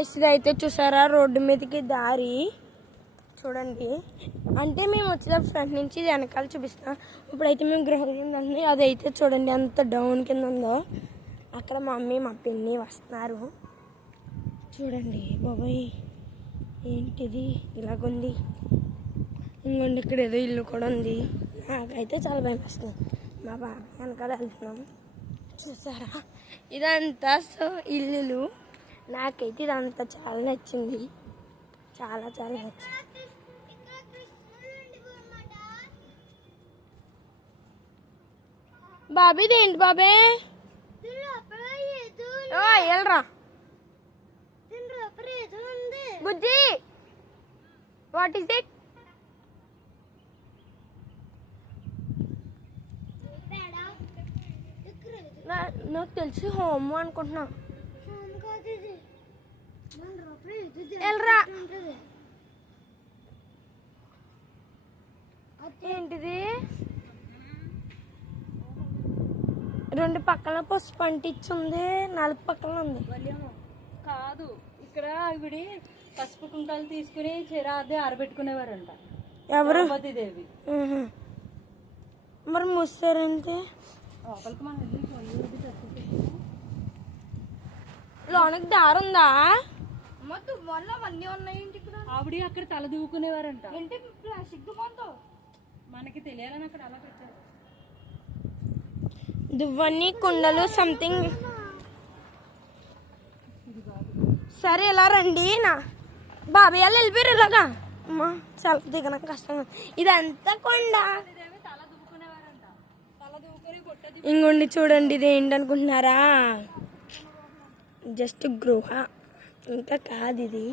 ఇది అయితే చూసారా రోడ్డు మీదకి దారి చూడండి. అంటే మేము వచ్చిన ఫ్రంట్ నుంచి ఇది వెనకాల చూపిస్తాం. ఇప్పుడైతే మేము గృహ అదైతే చూడండి ఎంత డౌన్ కింద ఉందో. అక్కడ మా మమ్మీ మా పిన్ని వస్తున్నారు చూడండి. బాబాయ్ ఏంటిది ఇలాగుంది. ఇంకోండి ఇక్కడ ఏదో ఇల్లు కూడా ఉంది. నాకైతే చాలా భయం వస్తుంది. మా బాబాయ్ వెనకాల వెళ్తున్నాం చూసారా. ఇదంతా సో ఇల్లులు. నాకైతే ఇదంతా చాలా నచ్చింది. చాలా చాలా నచ్చింది. బాబీ ఇదేంటి బాబే వెళ్ళరా బుజ్జి. What is it? నాకు తెలిసి హోమ్ అనుకుంటున్నా. వెళ్ళరా. ఏంటిది? రెండు పక్కన పసుపు అంటించుంది, నాలుగు పక్కన ఉంది. కాదు, ఇక్కడ ఇవిడి పసుపు కుంకాలు తీసుకుని చిరాదే ఆరబెట్టుకునేవారంట. ఎవరు? దేవి. మరి మూసారంటే లోనకి దారి ఉందా? ఆవిడ అక్కడ తల దూకునేవారంట. మనకి తెలియాలని అక్కడ అలా పెట్టారు. దువ్వని కుండలు సంథింగ్. సరే ఇలా రండి. నా బాబాయ్ వాళ్ళు వెళ్ళిపోయారు ఇలాగా. అమ్మా చాలా దిగన కష్టంగా. ఇదంతా కొండ. ఇంకోండి చూడండి. ఇది ఏంటనుకుంటున్నారా? జస్ట్ గృహ, ఇంకా కాదు ఇది.